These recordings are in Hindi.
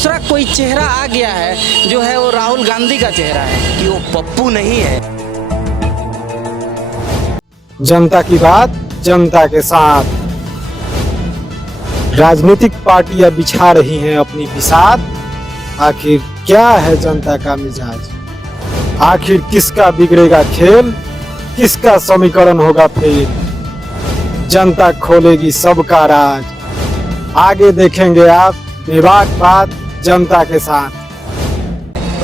दूसरा कोई चेहरा आ गया है जो है वो राहुल गांधी का चेहरा है कि वो पप्पू नहीं है। जनता की बात जनता के साथ। राजनीतिक पार्टियां बिछा रही हैं अपनी बिसात। आखिर क्या है जनता का मिजाज? आखिर किसका बिगड़ेगा खेल? किसका समीकरण होगा फेल? जनता खोलेगी सबका राज। आगे देखेंगे आप बेबाक बात जनता के साथ।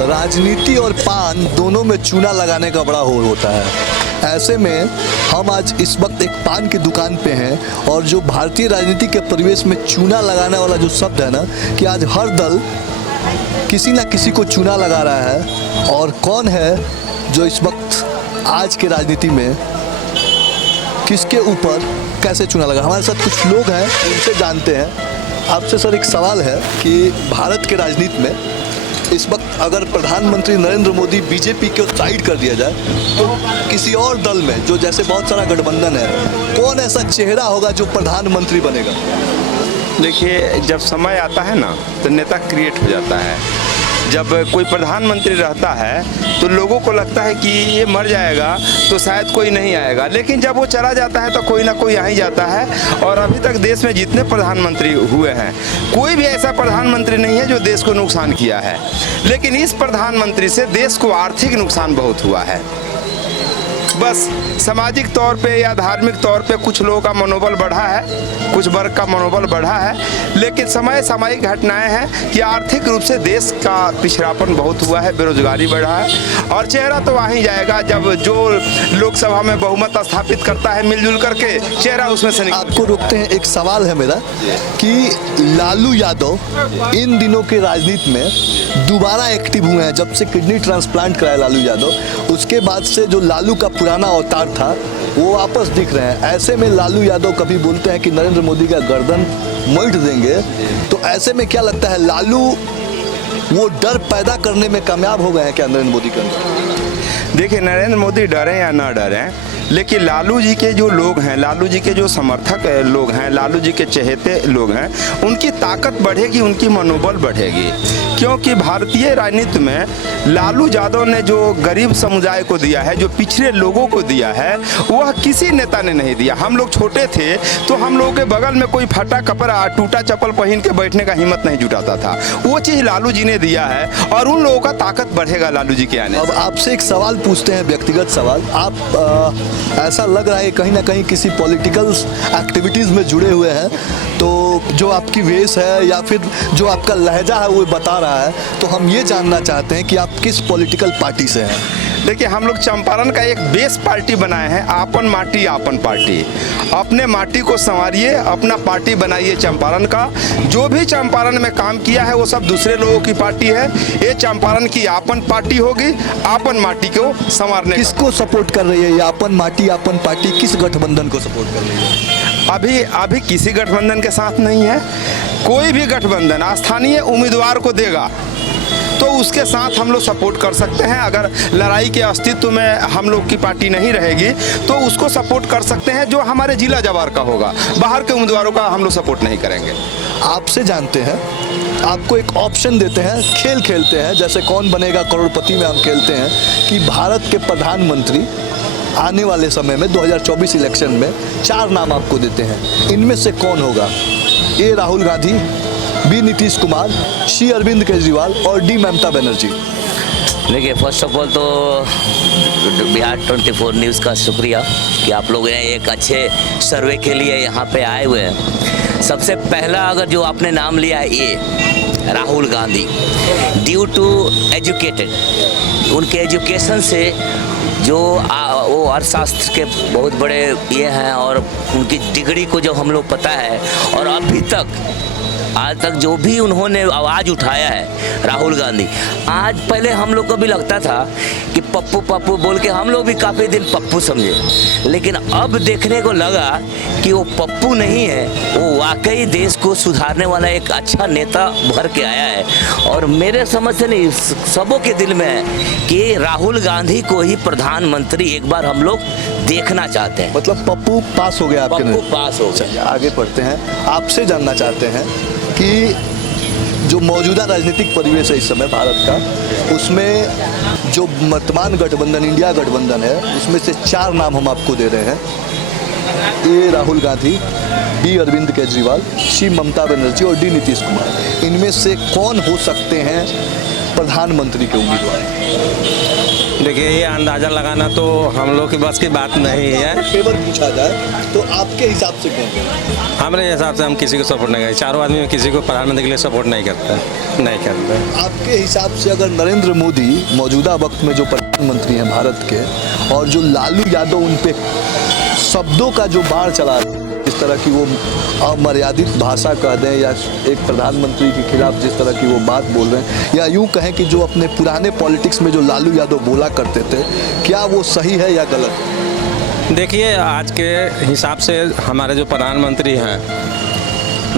राजनीति और पान दोनों में चूना लगाने का बड़ा होड़ होता है। ऐसे में हम आज इस वक्त एक पान की दुकान पे हैं और जो भारतीय राजनीति के परिवेश में चूना लगाने वाला जो शब्द है ना, कि आज हर दल किसी ना किसी को चूना लगा रहा है। और कौन है जो इस वक्त आज के राजनीति में किसके ऊपर कैसे चूना लगा? हमारे साथ कुछ लोग हैं, उनसे जानते हैं। आपसे सर एक सवाल है कि भारत के राजनीति में इस वक्त अगर प्रधानमंत्री नरेंद्र मोदी बीजेपी को साइड कर दिया जाए तो किसी और दल में जो जैसे बहुत सारा गठबंधन है, कौन ऐसा चेहरा होगा जो प्रधानमंत्री बनेगा? देखिए, जब समय आता है ना तो नेता क्रिएट हो जाता है। जब कोई प्रधानमंत्री रहता है तो लोगों को लगता है कि ये मर जाएगा तो शायद कोई नहीं आएगा, लेकिन जब वो चला जाता है तो कोई ना कोई आ ही जाता है। और अभी तक देश में जितने प्रधानमंत्री हुए हैं, कोई भी ऐसा प्रधानमंत्री नहीं है जो देश को नुकसान किया है। लेकिन इस प्रधानमंत्री से देश को आर्थिक नुकसान बहुत हुआ है। बस सामाजिक तौर पे या धार्मिक तौर पे कुछ लोगों का मनोबल बढ़ा है, कुछ वर्ग का मनोबल बढ़ा है, लेकिन सामयिक घटनाएं हैं कि आर्थिक रूप से देश का पिछड़ापन बहुत हुआ है, बेरोजगारी बढ़ा है। और चेहरा तो आ ही जाएगा जब जो लोकसभा में बहुमत स्थापित करता है मिलजुल करके, चेहरा उसमें से निकल। आपको रोकते हैं, एक सवाल है मेरा कि लालू यादव इन दिनों के राजनीति में दोबारा एक्टिव हुए हैं। जब से किडनी ट्रांसप्लांट कराया लालू यादव, उसके बाद से जो लालू का पुराना अवतार था वो वापस दिख रहे हैं। ऐसे में लालू यादव कभी बोलते हैं कि नरेंद्र मोदी का गर्दन मोड़ देंगे, तो ऐसे में क्या लगता है लालू वो डर पैदा करने में कामयाब हो गए हैं क्या नरेंद्र मोदी के अंदर? देखिए, नरेंद्र मोदी डरे या ना डरे, लेकिन लालू जी के जो लोग हैं, लालू जी के जो समर्थक लोग हैं, लालू जी के चहेते लोग हैं, उनकी ताकत बढ़ेगी, उनकी मनोबल बढ़ेगी। क्योंकि भारतीय राजनीति में लालू यादव ने जो गरीब समुदाय को दिया है, जो पिछड़े लोगों को दिया है, वह किसी नेता ने नहीं दिया। हम लोग छोटे थे तो हम लोगों के बगल में कोई फटा कपड़ा टूटा चप्पल पहन के बैठने का हिम्मत नहीं जुटाता था। वो चीज़ लालू जी ने दिया है और उन लोगों का ताकत बढ़ेगा लालू जी के आने। अब आपसे एक सवाल पूछते हैं, व्यक्तिगत सवाल। आप ऐसा लग रहा है कहीं ना कहीं किसी पॉलिटिकल एक्टिविटीज़ में जुड़े हुए हैं, तो जो आपकी वेश है या फिर जो आपका लहजा है वो बता रहा है, तो हम ये जानना चाहते हैं कि आप किस पॉलिटिकल पार्टी से हैं? देखिए, हम लोग चंपारण का एक बेस पार्टी बनाए हैं, आपन माटी आपन पार्टी। अपने माटी को संवारिए, अपना पार्टी बनाइए चंपारण का। जो भी चंपारण में काम किया है वो सब दूसरे लोगों की पार्टी है। ये चंपारण की आपन पार्टी होगी, आपन माटी को संवारने। किसको सपोर्ट कर रही है ये आपन माटी आपन पार्टी? किस गठबंधन को सपोर्ट कर रही है? अभी किसी गठबंधन के साथ नहीं है। कोई भी गठबंधन स्थानीय उम्मीदवार को देगा तो उसके साथ हम लोग सपोर्ट कर सकते हैं। अगर लड़ाई के अस्तित्व में हम लोग की पार्टी नहीं रहेगी तो उसको सपोर्ट कर सकते हैं जो हमारे जिला जवार का होगा। बाहर के उम्मीदवारों का हम लोग सपोर्ट नहीं करेंगे। आपसे जानते हैं, आपको एक ऑप्शन देते हैं, खेल खेलते हैं, जैसे कौन बनेगा करोड़पति में हम खेलते हैं कि भारत के प्रधानमंत्री आने वाले समय में 2024 इलेक्शन में 4 नाम आपको देते हैं। इनमें से कौन होगा? ए राहुल गांधी, बी नीतीश कुमार, सी अरविंद केजरीवाल और डी ममता बनर्जी। देखिए, फर्स्ट ऑफ ऑल तो बिहार 24 न्यूज़ का शुक्रिया कि आप लोग एक अच्छे सर्वे के लिए यहाँ पे आए हुए हैं। सबसे पहला अगर जो आपने नाम लिया है ये Rahul Gandhi, due to educated, उनके एजुकेशन से जो वो अर्थशास्त्र के बहुत बड़े ये हैं और उनकी डिग्री को जो हम लोग पता है, और अभी तक आज तक जो भी उन्होंने आवाज़ उठाया है राहुल गांधी, आज पहले हम लोग को भी लगता था कि पप्पू पप्पू बोल के हम लोग भी काफ़ी दिन पप्पू समझे, लेकिन अब देखने को लगा कि वो पप्पू नहीं है, वो वाकई देश को सुधारने वाला एक अच्छा नेता भर के आया है। और मेरे समझ से नहीं, सबों के दिल में है कि राहुल गांधी को ही प्रधानमंत्री एक बार हम लोग देखना चाहते हैं। मतलब पप्पू पास हो गया आपके? पप्पू पास हो गया। आगे बढ़ते हैं, आपसे जानना चाहते हैं कि जो मौजूदा राजनीतिक परिवेश है इस समय भारत का, उसमें जो वर्तमान गठबंधन इंडिया गठबंधन है, उसमें से 4 नाम हम आपको दे रहे हैं। ए राहुल गांधी, बी अरविंद केजरीवाल, सी ममता बनर्जी और डी नीतीश कुमार। इनमें से कौन हो सकते हैं प्रधानमंत्री के उम्मीदवार? देखिए, ये अंदाज़ा लगाना तो हम लोग की बस की बात नहीं है। फेवर पूछा जाए तो आपके हिसाब से कौन? हमारे हिसाब से हम किसी को सपोर्ट नहीं करते। चारों आदमी में किसी को प्रधानमंत्री के लिए सपोर्ट नहीं करते, नहीं करते। आपके हिसाब से अगर नरेंद्र मोदी मौजूदा वक्त में जो प्रधानमंत्री हैं भारत के, और जो लालू यादव उन पे शब्दों का जो बाढ़ चला रहे हैं, जिस तरह की वो अमर्यादित भाषा कह दें या एक प्रधानमंत्री के खिलाफ जिस तरह की वो बात बोल रहे हैं, या यूँ कहें कि जो अपने पुराने पॉलिटिक्स में जो लालू यादव बोला करते थे, क्या वो सही है या गलत? देखिए, आज के हिसाब से हमारे जो प्रधानमंत्री हैं,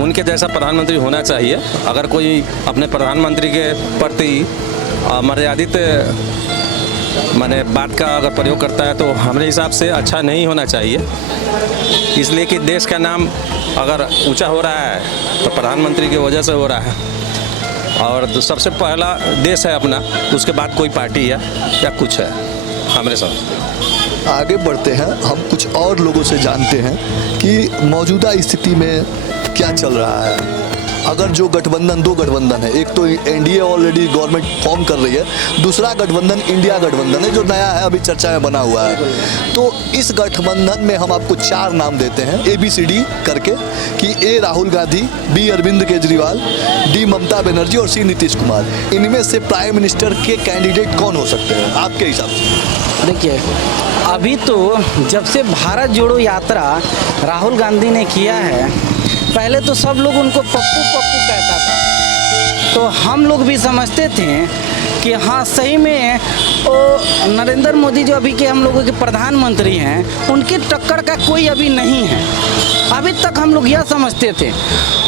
उनके जैसा प्रधानमंत्री होना चाहिए। अगर कोई अपने प्रधानमंत्री के प्रति मर्यादित माने बात का अगर प्रयोग करता है तो हमारे हिसाब से अच्छा नहीं होना चाहिए। इसलिए कि देश का नाम अगर ऊंचा हो रहा है तो प्रधानमंत्री की वजह से हो रहा है, और सबसे पहला देश है अपना, उसके बाद कोई पार्टी है या कुछ है हमारे साथ। आगे बढ़ते हैं, हम कुछ और लोगों से जानते हैं कि मौजूदा स्थिति में क्या चल रहा है। अगर जो गठबंधन, 2 गठबंधन है, एक तो एनडीए ऑलरेडी गवर्नमेंट फॉर्म कर रही है, दूसरा गठबंधन इंडिया गठबंधन है जो नया है, अभी चर्चा में बना हुआ है। तो इस गठबंधन में हम आपको 4 नाम देते हैं ABCD करके, कि ए राहुल गांधी, बी अरविंद केजरीवाल, डी ममता बनर्जी और सी नीतीश कुमार। इनमें से प्राइम मिनिस्टर के कैंडिडेट कौन हो सकते हैं आपके हिसाब से? देखिए, अभी तो जब से भारत जोड़ो यात्रा राहुल गांधी ने किया है, पहले तो सब लोग उनको पप्पू पप्पू कहता था, तो हम लोग भी समझते थे कि हाँ सही में वो नरेंद्र मोदी जो अभी के हम लोगों के प्रधानमंत्री हैं, उनकी टक्कर का कोई अभी नहीं है। अभी तक हम लोग यह समझते थे,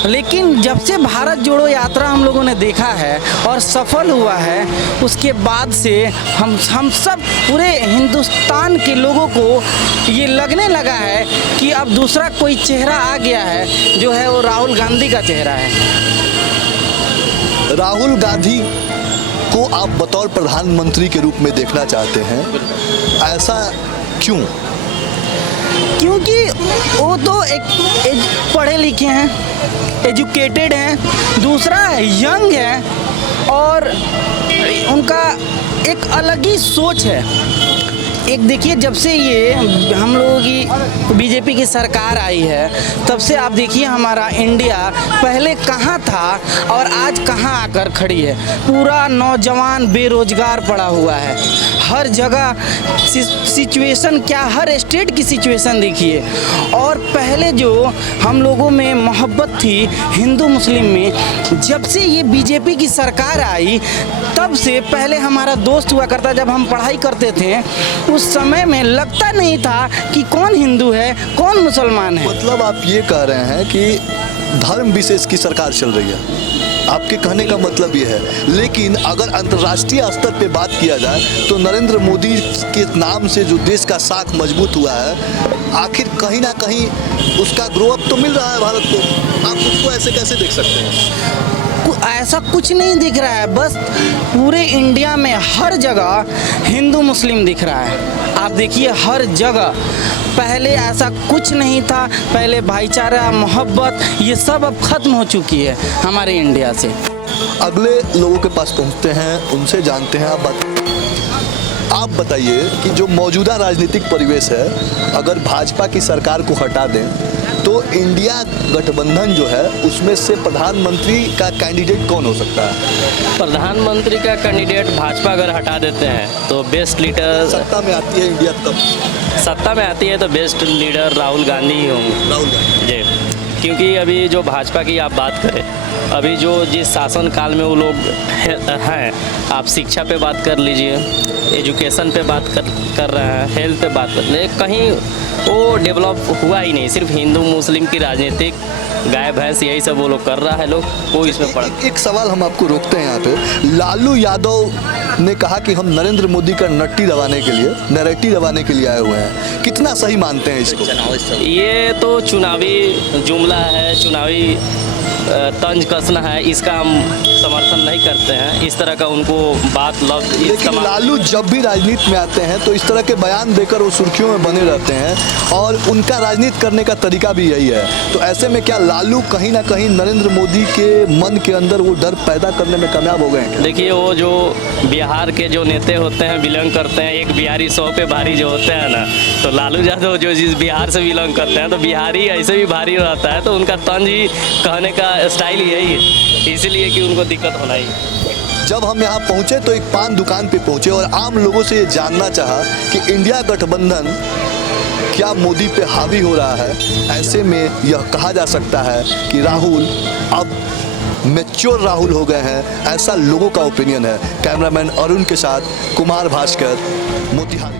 लेकिन जब से भारत जोड़ो यात्रा हम लोगों ने देखा है और सफल हुआ है, उसके बाद से हम सब पूरे हिंदुस्तान के लोगों को ये लगने लगा है कि अब दूसरा कोई चेहरा आ गया है, जो है वो राहुल गांधी का चेहरा है। राहुल गांधी को आप बतौर प्रधानमंत्री के रूप में देखना चाहते हैं, ऐसा क्यों? क्योंकि वो तो एक पढ़े लिखे हैं, एजुकेटेड हैं, दूसरा यंग है और उनका एक अलग ही सोच है। एक देखिए, जब से ये हम लोगों की बीजेपी की सरकार आई है, तब से आप देखिए हमारा इंडिया पहले कहाँ था और आज कहाँ आकर खड़ी है। पूरा नौजवान बेरोजगार पड़ा हुआ है, हर जगह सिचुएशन क्या, हर स्टेट की सिचुएशन देखिए। और पहले जो हम लोगों में मोहब्बत थी हिंदू मुस्लिम में, जब से ये बीजेपी की सरकार आई, तब से पहले हमारा दोस्त हुआ करता, जब हम पढ़ाई करते थे उस समय में लगता नहीं था कि कौन हिंदू है कौन मुसलमान है। मतलब आप ये कह रहे हैं कि धर्म विशेष की सरकार चल रही है, आपके कहने का मतलब ये है। लेकिन अगर अंतर्राष्ट्रीय स्तर पे बात किया जाए तो नरेंद्र मोदी के नाम से जो देश का साख मजबूत हुआ है, आखिर कहीं ना कहीं उसका ग्रो अप तो मिल रहा है भारत को। आप उसको ऐसे कैसे देख सकते हैं? ऐसा कुछ नहीं दिख रहा है, बस पूरे इंडिया में हर जगह हिंदू मुस्लिम दिख रहा है। आप देखिए हर जगह, पहले ऐसा कुछ नहीं था, पहले भाईचारा मोहब्बत ये सब अब खत्म हो चुकी है हमारे इंडिया से। अगले लोगों के पास पहुंचते हैं, उनसे जानते हैं। आप बताइए कि जो मौजूदा राजनीतिक परिवेश है, अगर भाजपा की सरकार को हटा दें तो इंडिया गठबंधन जो है उसमें से प्रधानमंत्री का कैंडिडेट कौन हो सकता है? प्रधानमंत्री का कैंडिडेट भाजपा अगर हटा देते हैं तो बेस्ट लीडर सत्ता में आती है इंडिया, तब सत्ता में आती है तो बेस्ट लीडर राहुल गांधी ही होंगे। राहुल गांधी जी, क्योंकि अभी जो भाजपा की आप बात करें, अभी जो जिस शासन काल में वो लोग हैं, आप शिक्षा पे बात कर लीजिए, एजुकेशन पे बात कर रहे हैं, हेल्थ पे बात कर रहे हैं, कहीं वो डेवलप हुआ ही नहीं। सिर्फ हिंदू मुस्लिम की राजनीतिक गाय भैंस यही सब वो लोग कर रहा है, लोग कोई इसमें पड़ा। एक सवाल हम आपको रोकते हैं यहाँ पे। लालू यादव ने कहा कि हम नरेंद्र मोदी का नट्टी दबाने के लिए, नैरेटिव दबाने के लिए आए हुए हैं, कितना सही मानते हैं इसको? ये तो चुनावी जुमला है, चुनावी तंज कसना है, इसका हम समर्थन नहीं करते हैं। इस तरह का उनको बात लफ्ज लेकिन इस्तेमाल लालू जब भी राजनीति में आते हैं तो इस तरह के बयान देकर वो सुर्खियों में बने रहते हैं और उनका राजनीति करने का तरीका भी यही है। तो ऐसे में क्या लालू कहीं ना कहीं नरेंद्र मोदी के मन के अंदर वो डर पैदा करने में कामयाब हो गए हैं? देखिए, वो जो बिहार के जो नेता होते हैं, बिलोंग करते हैं, एक बिहारी 100 पे भारी जो होते हैं ना, तो लालू यादव जो जिस बिहार से बिलोंग करते हैं, तो बिहारी ऐसे भी भारी रहता है, तो उनका तंज ही कहने का स्टाइल यही है, इसलिए कि उनको दिक्कत होना ही। जब हम यहाँ पहुँचे तो एक पान दुकान पे पहुँचे और आम लोगों से ये जानना चाहा कि इंडिया गठबंधन क्या मोदी पे हावी हो रहा है। ऐसे में यह कहा जा सकता है कि राहुल अब मैच्योर राहुल हो गए हैं, ऐसा लोगों का ओपिनियन है। कैमरामैन अरुण के साथ कुमार भास्कर, मोतिहारी।